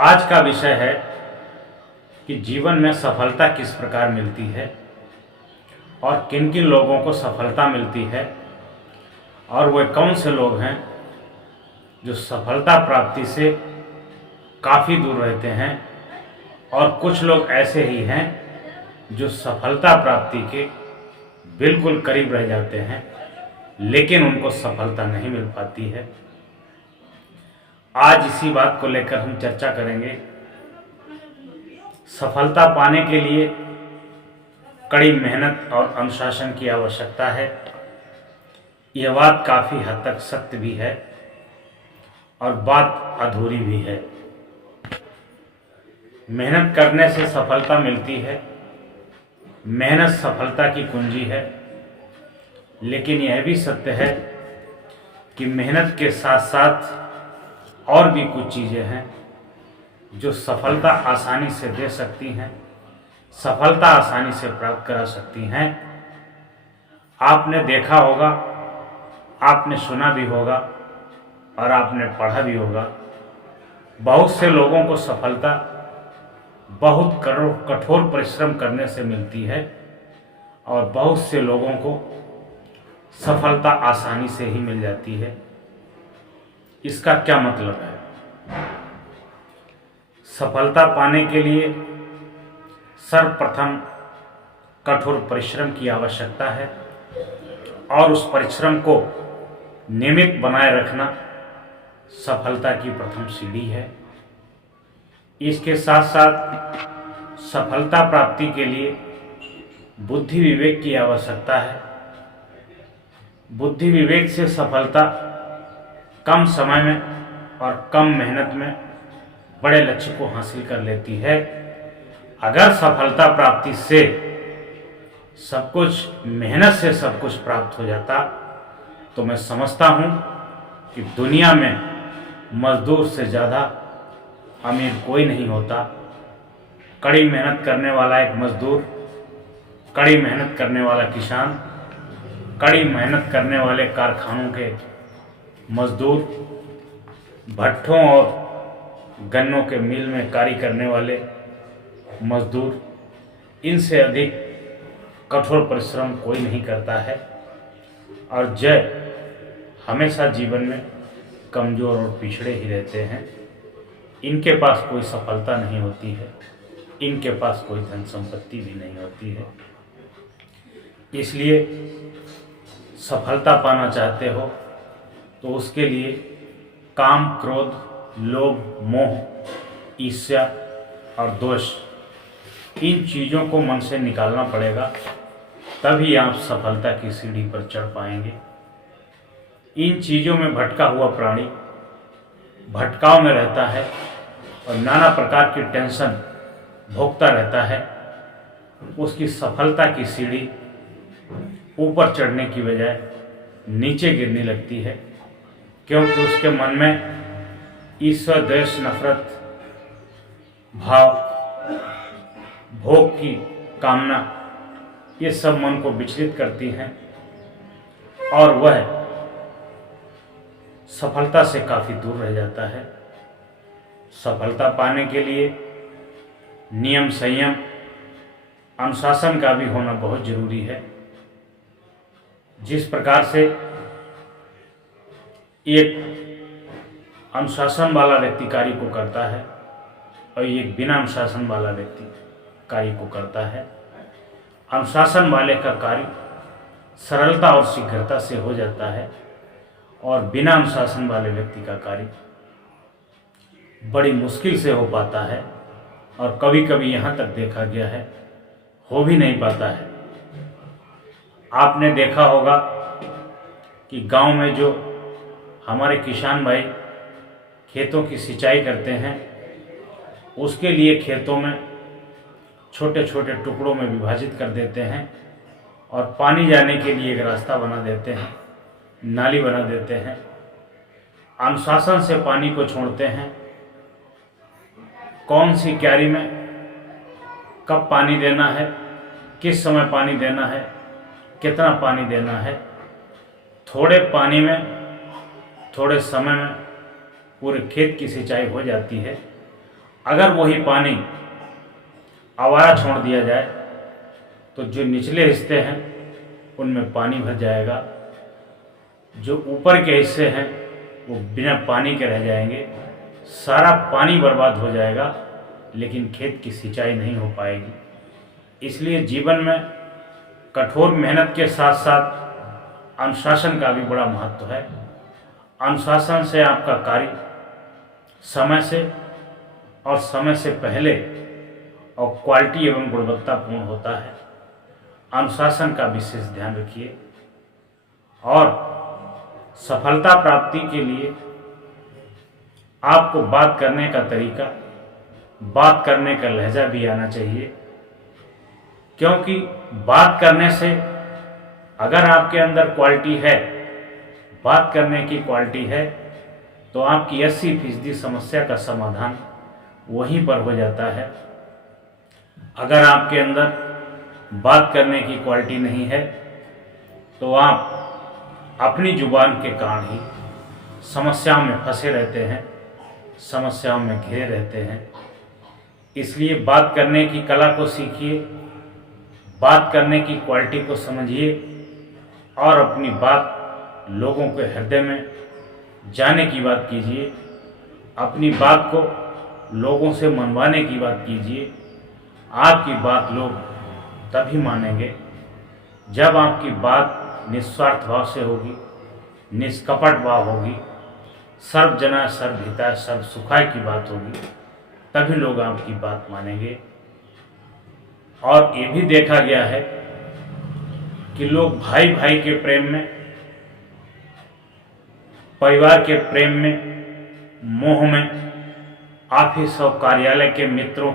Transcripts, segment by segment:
आज का विषय है कि जीवन में सफलता किस प्रकार मिलती है और किन किन लोगों को सफलता मिलती है और वे कौन से लोग हैं जो सफलता प्राप्ति से काफ़ी दूर रहते हैं और कुछ लोग ऐसे ही हैं जो सफलता प्राप्ति के बिल्कुल करीब रह जाते हैं लेकिन उनको सफलता नहीं मिल पाती है। आज इसी बात को लेकर हम चर्चा करेंगे। सफलता पाने के लिए कड़ी मेहनत और अनुशासन की आवश्यकता है। यह बात काफ़ी हद तक सत्य भी है और बात अधूरी भी है। मेहनत करने से सफलता मिलती है, मेहनत सफलता की कुंजी है, लेकिन यह भी सत्य है कि मेहनत के साथ साथ और भी कुछ चीज़ें हैं जो सफलता आसानी से दे सकती हैं, सफलता आसानी से प्राप्त करा सकती हैं। आपने देखा होगा, आपने सुना भी होगा और आपने पढ़ा भी होगा, बहुत से लोगों को सफलता बहुत कठोर परिश्रम करने से मिलती है और बहुत से लोगों को सफलता आसानी से ही मिल जाती है। इसका क्या मतलब है? सफलता पाने के लिए सर्वप्रथम कठोर परिश्रम की आवश्यकता है और उस परिश्रम को नियमित बनाए रखना सफलता की प्रथम सीढ़ी है। इसके साथ साथ सफलता प्राप्ति के लिए बुद्धि विवेक की आवश्यकता है। बुद्धि विवेक से सफलता कम समय में और कम मेहनत में बड़े लक्ष्य को हासिल कर लेती है। अगर सफलता प्राप्ति से सब कुछ मेहनत से सब कुछ प्राप्त हो जाता तो मैं समझता हूँ कि दुनिया में मजदूर से ज़्यादा अमीर कोई नहीं होता। कड़ी मेहनत करने वाला एक मजदूर, कड़ी मेहनत करने वाला किसान, कड़ी मेहनत करने वाले कारखानों के मजदूर, भट्ठों और गन्नों के मिल में कार्य करने वाले मजदूर, इनसे अधिक कठोर परिश्रम कोई नहीं करता है। और जय हमेशा जीवन में कमज़ोर और पिछड़े ही रहते हैं। इनके पास कोई सफलता नहीं होती है, इनके पास कोई धन संपत्ति भी नहीं होती है। इसलिए सफलता पाना चाहते हो तो उसके लिए काम, क्रोध, लोभ, मोह, ईर्ष्या और दोष, इन चीज़ों को मन से निकालना पड़ेगा, तभी आप सफलता की सीढ़ी पर चढ़ पाएंगे। इन चीज़ों में भटका हुआ प्राणी भटकाव में रहता है और नाना प्रकार की टेंशन भोगता रहता है। उसकी सफलता की सीढ़ी ऊपर चढ़ने की बजाय नीचे गिरने लगती है, क्योंकि उसके मन में ईर्ष्या, द्वेष, नफरत भाव, भोग की कामना, ये सब मन को विचलित करती हैं और वह सफलता से काफ़ी दूर रह जाता है। सफलता पाने के लिए नियम, संयम, अनुशासन का भी होना बहुत जरूरी है। जिस प्रकार से एक अनुशासन वाला व्यक्ति कार्य को करता है और एक बिना अनुशासन वाला व्यक्ति कार्य को करता है, अनुशासन वाले का कार्य सरलता और शीघ्रता से हो जाता है और बिना अनुशासन वाले व्यक्ति का कार्य बड़ी मुश्किल से हो पाता है और कभी कभी यहाँ तक देखा गया है हो भी नहीं पाता है। आपने देखा होगा कि गांव में जो हमारे किसान भाई खेतों की सिंचाई करते हैं, उसके लिए खेतों में छोटे छोटे टुकड़ों में विभाजित कर देते हैं और पानी जाने के लिए एक रास्ता बना देते हैं, नाली बना देते हैं। अनुशासन से पानी को छोड़ते हैं, कौन सी क्यारी में कब पानी देना है, किस समय पानी देना है, कितना पानी देना है। थोड़े पानी में, थोड़े समय में पूरे खेत की सिंचाई हो जाती है अगर वही पानी आवारा छोड़ दिया जाए तो जो निचले हिस्से हैं उनमें पानी भर जाएगा, जो ऊपर के हिस्से हैं वो बिना पानी के रह जाएंगे। सारा पानी बर्बाद हो जाएगा, लेकिन खेत की सिंचाई नहीं हो पाएगी। इसलिए जीवन में कठोर मेहनत के साथ साथ अनुशासन का भी बड़ा महत्व है। अनुशासन से आपका कार्य समय से और समय से पहले और क्वालिटी एवं गुणवत्तापूर्ण होता है। अनुशासन का विशेष ध्यान रखिए और सफलता प्राप्ति के लिए आपको बात करने का तरीका, बात करने का लहजा भी आना चाहिए, क्योंकि बात करने से अगर आपके अंदर क्वालिटी है, बात करने की क्वालिटी है, तो आपकी 80% समस्या का समाधान वहीं पर हो जाता है। अगर आपके अंदर बात करने की क्वालिटी नहीं है तो आप अपनी जुबान के कारण ही समस्याओं में फंसे रहते हैं, समस्याओं में घिरे रहते हैं। इसलिए बात करने की कला को सीखिए, बात करने की क्वालिटी को समझिए और अपनी बात लोगों के हृदय में जाने की बात कीजिए। अपनी बात को लोगों से मनवाने की बात कीजिए। आपकी बात लोग तभी मानेंगे जब आपकी बात निस्वार्थ भाव से होगी, निष्कपट भाव होगी, सर्व जना सर्व हिताय सर्व सुखाय की बात होगी, तभी लोग आपकी बात मानेंगे। और ये भी देखा गया है कि लोग भाई भाई के प्रेम में, परिवार के प्रेम में, मोह में, ऑफिस और कार्यालय के मित्र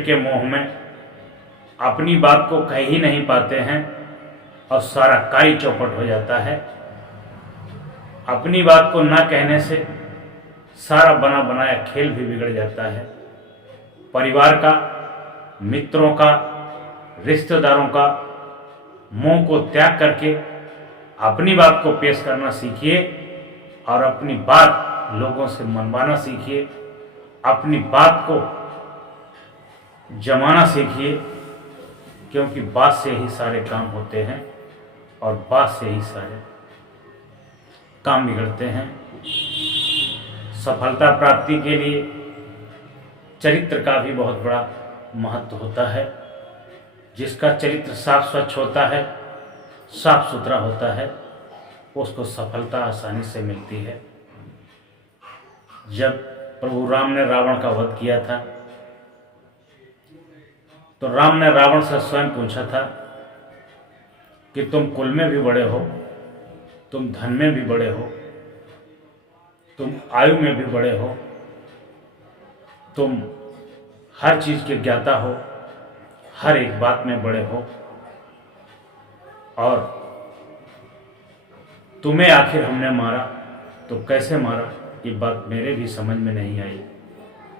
के मोह में अपनी बात को कह ही नहीं पाते हैं और सारा कार्य चौपट हो जाता है। अपनी बात को ना कहने से सारा बना बनाया खेल भी बिगड़ जाता है। परिवार का, मित्रों का, रिश्तेदारों का मोह को त्याग करके अपनी बात को पेश करना सीखिए और अपनी बात लोगों से मनवाना सीखिए। अपनी बात को जमाना सीखिए, क्योंकि बात से ही सारे काम होते हैं और बात से ही सारे काम बिगड़ते हैं। सफलता प्राप्ति के लिए चरित्र का भी बहुत बड़ा महत्व होता है। जिसका चरित्र साफ स्वच्छ होता है, साफ सुथरा होता है, उसको सफलता आसानी से मिलती है। जब प्रभु राम ने रावण का वध किया था तो राम ने रावण से स्वयं पूछा था कि तुम कुल में भी बड़े हो, तुम धन में भी बड़े हो, तुम आयु में भी बड़े हो, तुम हर चीज के ज्ञाता हो, हर एक बात में बड़े हो, और तुम्हें आखिर हमने मारा तो कैसे मारा, ये बात मेरे भी समझ में नहीं आई।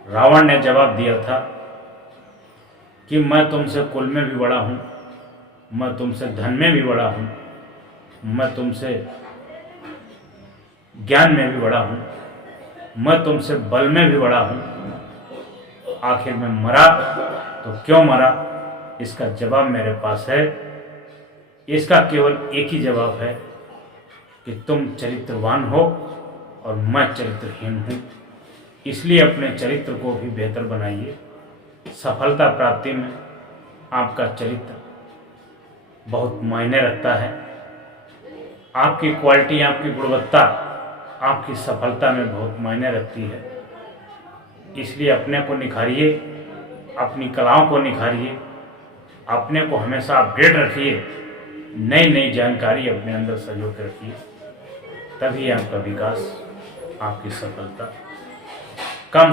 रावण ने जवाब दिया था कि मैं तुमसे कुल में भी बड़ा हूँ, मैं तुमसे धन में भी बड़ा हूँ, मैं तुमसे ज्ञान में भी बड़ा हूँ, मैं तुमसे बल में भी बड़ा हूँ। आखिर में मरा तो क्यों मरा, इसका जवाब मेरे पास है। इसका केवल एक ही जवाब है कि तुम चरित्रवान हो और मैं चरित्रहीन हूँ। इसलिए अपने चरित्र को भी बेहतर बनाइए। सफलता प्राप्ति में आपका चरित्र बहुत मायने रखता है। आपकी क्वालिटी, आपकी गुणवत्ता आपकी सफलता में बहुत मायने रखती है। इसलिए अपने को निखारिए, अपनी कलाओं को निखारिए, अपने को हमेशा अपडेट रखिए, नई नई जानकारी अपने अंदर संजो के रखिए, तभी आपका विकास, आपकी सफलता कम